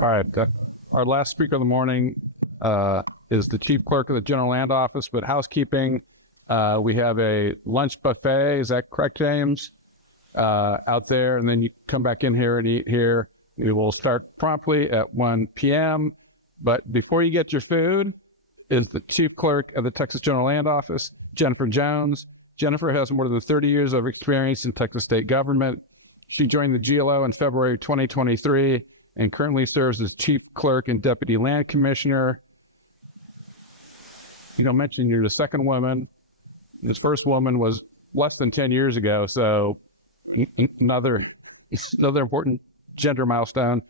All right. Our last speaker of the morning is the Chief Clerk of the General Land Office, but housekeeping. We have a lunch buffet. Is that correct, James? Out there, and then you come back in here and eat here. We will start promptly at 1 p.m. But before you get your food, is the Chief Clerk of the Texas General Land Office, Jennifer Jones. Jennifer has more than 30 years of experience in Texas state government. She joined the GLO in February 2023 and currently serves as Chief Clerk and Deputy Land Commissioner. You don't mention you're the second woman. His first woman was less than 10 years ago, so another important gender milestone.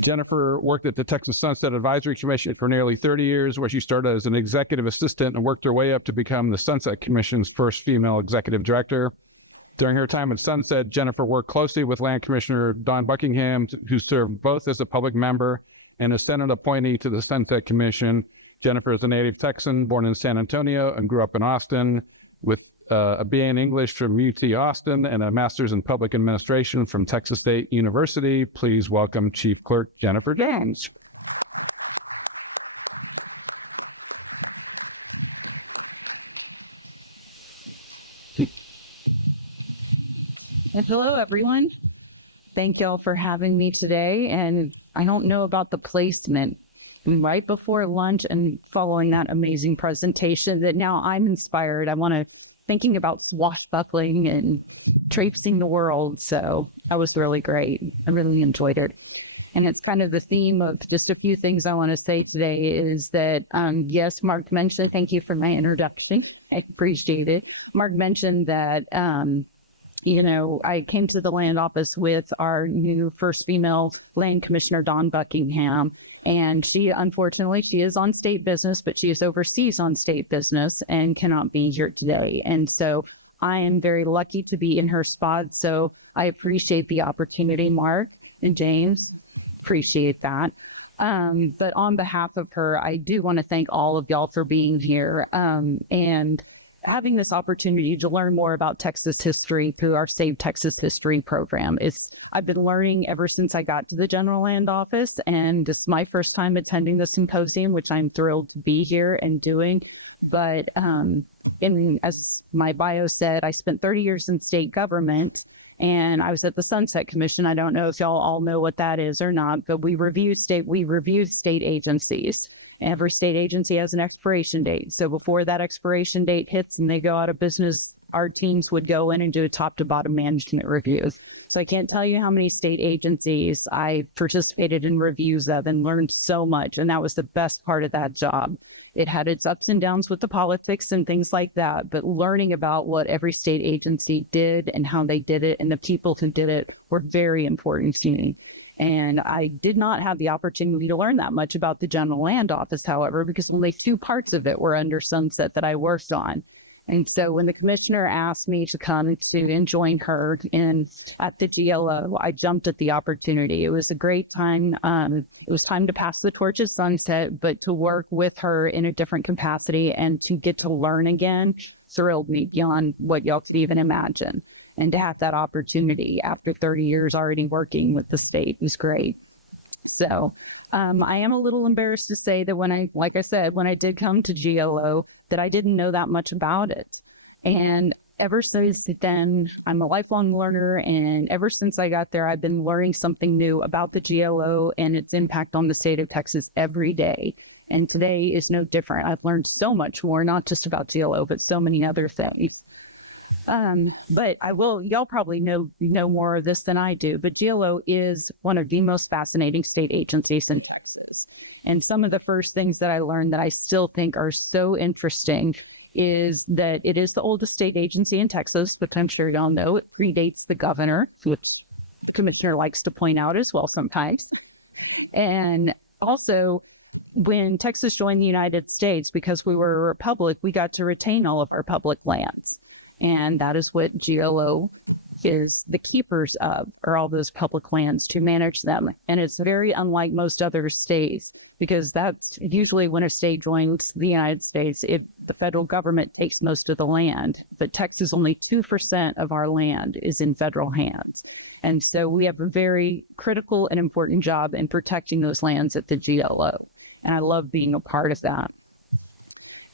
Jennifer worked at the Texas Sunset Advisory Commission for nearly 30 years, where she started as an executive assistant and worked her way up to become the Sunset Commission's first female executive director. During her time at Sunset, Jennifer worked closely with Land Commissioner Don Buckingham, who served both as a public member and a Senate appointee to the Sunset Commission. Jennifer is a native Texan, born in San Antonio, and grew up in Austin with a BA in English from UT Austin and a master's in public administration from Texas State University. Please welcome Chief Clerk Jennifer Jones. And hello, everyone. Thank y'all for having me today. And I don't know about the placement. Right before lunch and following that amazing presentation, that now I'm inspired. Thinking about swashbuckling and traipsing the world. So that was really great. I really enjoyed it. And it's kind of the theme of just a few things I want to say today is that, yes, Mark mentioned, thank you for my introduction. I appreciate it. Mark mentioned that, I came to the land office with our new first female land commissioner, Dawn Buckingham. And she is on state business, but she is overseas on state business and cannot be here today. And so I am very lucky to be in her spot. So I appreciate the opportunity, Mark and James. Appreciate that. But on behalf of her, I do want to thank all of y'all for being here and having this opportunity to learn more about Texas history through our Save Texas History program. I've been learning ever since I got to the General Land Office, and this is my first time attending the symposium, which I'm thrilled to be here and doing. But as my bio said, I spent 30 years in state government, and I was at the Sunset Commission. I don't know if y'all all know what that is or not, but we reviewed state agencies. Every state agency has an expiration date. So before that expiration date hits and they go out of business, our teams would go in and do a top-to-bottom management reviews. So I can't tell you how many state agencies I participated in reviews of and learned so much. And that was the best part of that job. It had its ups and downs with the politics and things like that. But learning about what every state agency did and how they did it and the people who did it were very important to me. And I did not have the opportunity to learn that much about the General Land Office, however, because only 2 parts of it were under Sunset that I worked on. And so when the commissioner asked me to come and join her at the GLO, I jumped at the opportunity. It was a great time. It was time to pass the torch at Sunset, but to work with her in a different capacity and to get to learn again thrilled me beyond what y'all could even imagine. And to have that opportunity after 30 years already working with the state was great. So I am a little embarrassed to say that when I did come to GLO, that I didn't know that much about it. And ever since then, I'm a lifelong learner. And ever since I got there, I've been learning something new about the GLO and its impact on the state of Texas every day. And today is no different. I've learned so much more, not just about GLO, but so many other things. But y'all probably know more of this than I do, but GLO is one of the most fascinating state agencies in Texas. And some of the first things that I learned that I still think are so interesting is that it is the oldest state agency in Texas. The commissioner, y'all know, it predates the governor, which the commissioner likes to point out as well sometimes. And also, when Texas joined the United States, because we were a republic, we got to retain all of our public lands. And that is what GLO is the keepers of, are all those public lands to manage them. And it's very unlike most other states, because that's usually when a state joins the United States, the federal government takes most of the land. But Texas, only 2% of our land is in federal hands. And so we have a very critical and important job in protecting those lands at the GLO. And I love being a part of that.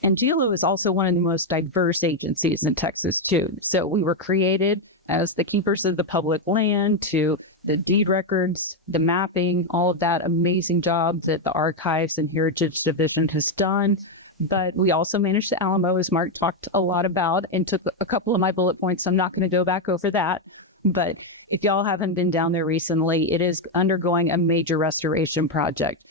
And GLO is also one of the most diverse agencies in Texas, too. So we were created as the keepers of the public land, to the deed records, the mapping, all of that amazing jobs that the Archives and Heritage Division has done. But we also manage the Alamo, as Mark talked a lot about, and took a couple of my bullet points. So I'm not going to go back over that. But if y'all haven't been down there recently, it is undergoing a major restoration project.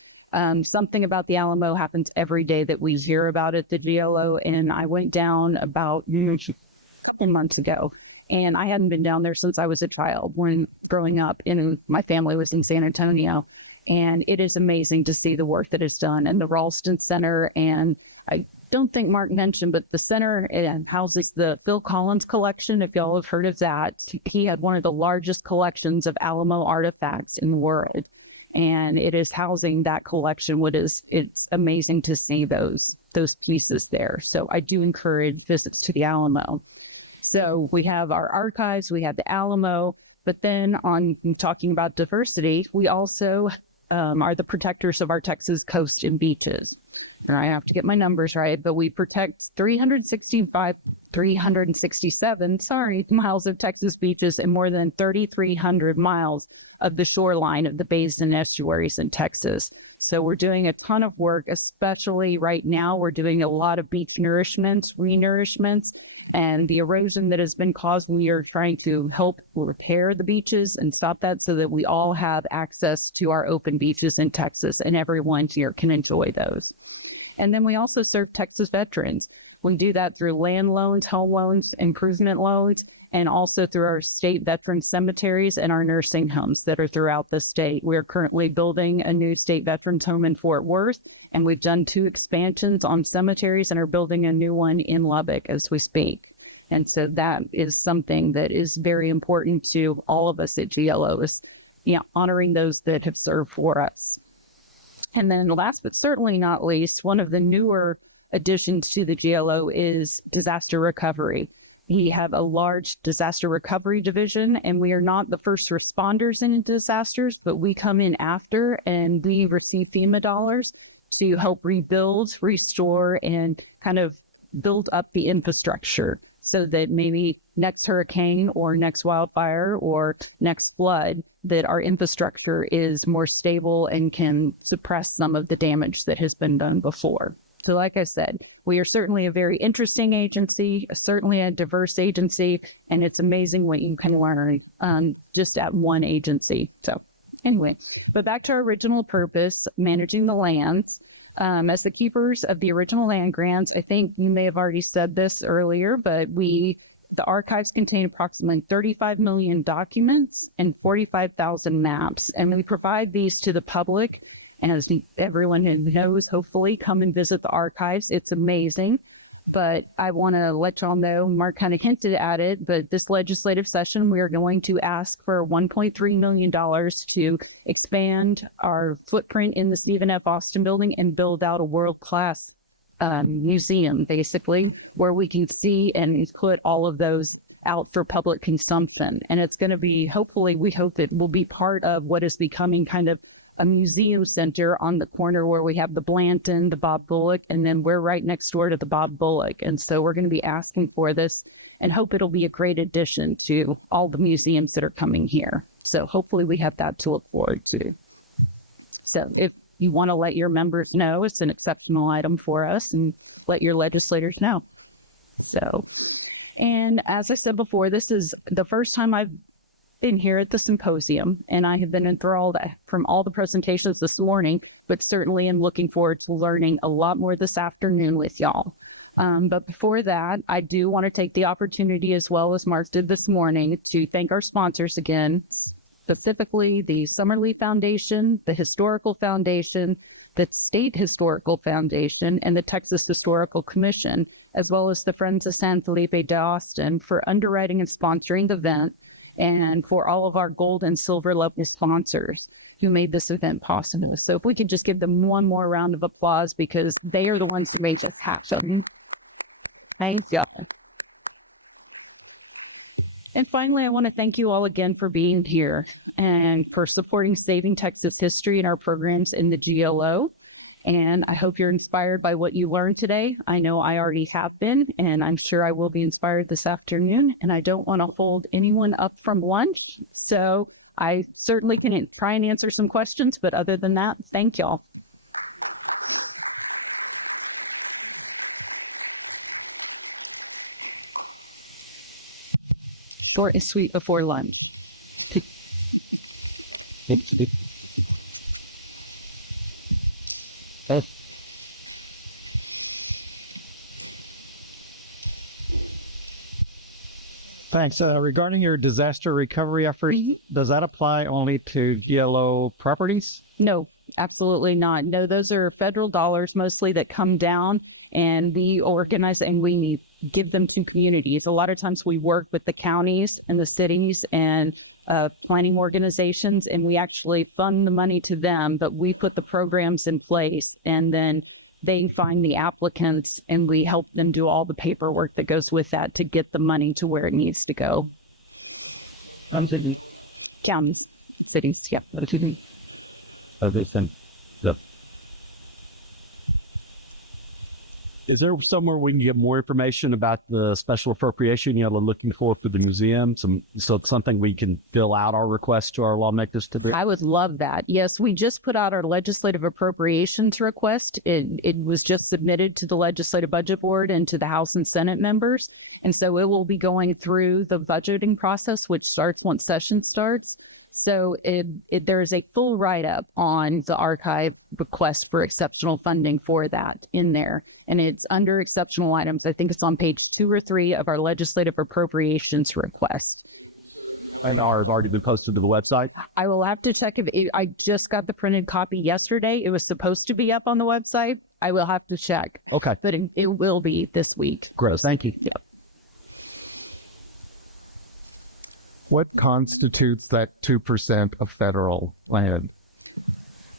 Something about the Alamo happens every day that we hear about at the GLO. And I went down about a couple months ago, and I hadn't been down there since I was a child, when growing up, and my family was in San Antonio. And it is amazing to see the work that is done, and the Ralston Center. And I don't think Mark mentioned, but the center houses the Phil Collins collection. If y'all have heard of that, he had one of the largest collections of Alamo artifacts in the world. And it is housing that collection. It's amazing to see those pieces there. So I do encourage visits to the Alamo. So we have our archives, we have the Alamo, but then on talking about diversity, we also are the protectors of our Texas coast and beaches. And I have to get my numbers right, but we protect 367 miles of Texas beaches and more than 3,300 miles of the shoreline of the bays and estuaries in Texas. So we're doing a ton of work, especially right now. We're doing a lot of beach nourishments, re-nourishments, and the erosion that has been caused. We are trying to help repair the beaches and stop that so that we all have access to our open beaches in Texas, and everyone here can enjoy those. And then we also serve Texas veterans. We do that through land loans, home loans, improvement loans, and also through our state veteran cemeteries and our nursing homes that are throughout the state. We're currently building a new state veterans home in Fort Worth, and we've done 2 expansions on cemeteries and are building a new one in Lubbock as we speak. And so that is something that is very important to all of us at GLO, is honoring those that have served for us. And then last but certainly not least, one of the newer additions to the GLO is disaster recovery. We have a large disaster recovery division, and we are not the first responders in disasters, but we come in after, and we receive FEMA dollars to help rebuild, restore, and kind of build up the infrastructure so that maybe next hurricane or next wildfire or next flood, that our infrastructure is more stable and can suppress some of the damage that has been done before. So like I said, we are certainly a very interesting agency, certainly a diverse agency, and it's amazing what you can learn just at one agency. So anyway, but back to our original purpose, managing the lands. As the keepers of the original land grants, I think you may have already said this earlier, but the archives contain approximately 35 million documents and 45,000 maps, and we provide these to the public. And as everyone knows, hopefully come and visit the archives. It's amazing. But I want to let y'all know, Mark kind of hinted at it, but this legislative session, we are going to ask for $1.3 million to expand our footprint in the Stephen F. Austin building and build out a world-class museum, basically, where we can see and put all of those out for public consumption. And it's going to be, hopefully, we hope it will be part of what is becoming kind of a museum center on the corner where we have the Blanton, the Bob Bullock, and then we're right next door to the Bob Bullock. And so we're going to be asking for this and hope it'll be a great addition to all the museums that are coming here. So hopefully we have that to look forward to. So if you want to let your members know, it's an exceptional item for us, and let your legislators know. So, and as I said before, this is the first time I've been here at the symposium, and I have been enthralled from all the presentations this morning, but certainly am looking forward to learning a lot more this afternoon with y'all. But before that, I do want to take the opportunity, as well as Mark did this morning, to thank our sponsors again, specifically the Summerlee Foundation, the Historical Foundation, the State Historical Foundation, and the Texas Historical Commission, as well as the Friends of San Felipe de Austin, for underwriting and sponsoring the event, and for all of our gold and silver level sponsors who made this event possible. So if we could just give them one more round of applause, because they are the ones who made this happen. Thanks, y'all. And finally, I want to thank you all again for being here and for supporting Saving Texas History and our programs in the GLO. And I hope you're inspired by what you learned today. I know I already have been, and I'm sure I will be inspired this afternoon. And I don't want to hold anyone up from lunch. So I certainly can try and answer some questions. But other than that, thank y'all. Short and sweet before lunch. Thanks. Regarding your disaster recovery effort, does that apply only to GLO properties? No, absolutely not. No, those are federal dollars mostly that come down, and we organize and we give them to communities. A lot of times we work with the counties and the cities and planning organizations, and we actually fund the money to them, but we put the programs in place, and then they find the applicants, and we help them do all the paperwork that goes with that to get the money to where it needs to go. Counties, cities, yeah. Is there somewhere we can get more information about the special appropriation, looking forward to the museum? Something we can fill out our request to our lawmakers to do? I would love that. Yes, we just put out our legislative appropriations request. It was just submitted to the Legislative Budget Board and to the House and Senate members. And so it will be going through the budgeting process, which starts once session starts. So there is a full write-up on the archive request for exceptional funding for that in there. And it's under exceptional items. I think it's on page 2 or 3 of our legislative appropriations request. And are already been posted to the website? I will have to check if I just got the printed copy yesterday. It was supposed to be up on the website. I will have to check. Okay. But it will be this week. Gross. Thank you. Yep. What constitutes that 2% of federal land?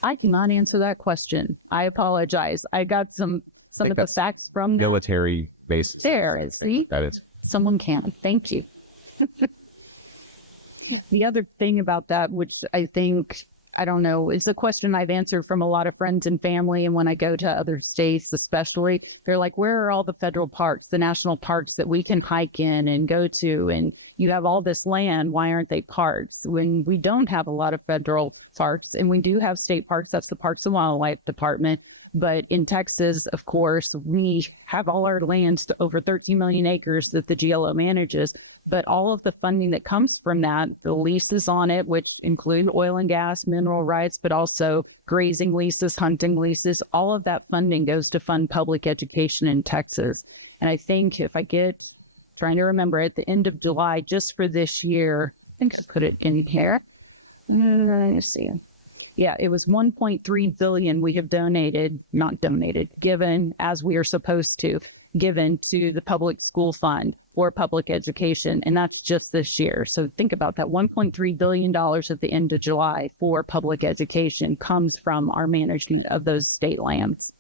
I cannot answer that question. I apologize. I got some of the facts from military-based. there. That is. Someone can. Thank you. The other thing about that, which I think, I don't know, is a question I've answered from a lot of friends and family. And when I go to other states, especially, they're like, where are all the federal parks, the national parks that we can hike in and go to? And you have all this land. Why aren't they parks? When we don't have a lot of federal parks, and we do have state parks, that's the Parks and Wildlife Department. But in Texas, of course, we have all our lands to over 13 million acres that the GLO manages. But all of the funding that comes from that, the leases on it, which include oil and gas, mineral rights, but also grazing leases, hunting leases, all of that funding goes to fund public education in Texas. And I think if I trying to remember, at the end of July, just for this year, I think just put it in here. Let's see. Yeah, it was 1.3 billion we have given as we are supposed to, given to the public school fund or public education. And that's just this year. So think about that. $1.3 billion at the end of July for public education comes from our management of those state lands.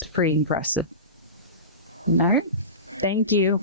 It's pretty impressive. All right. Thank you.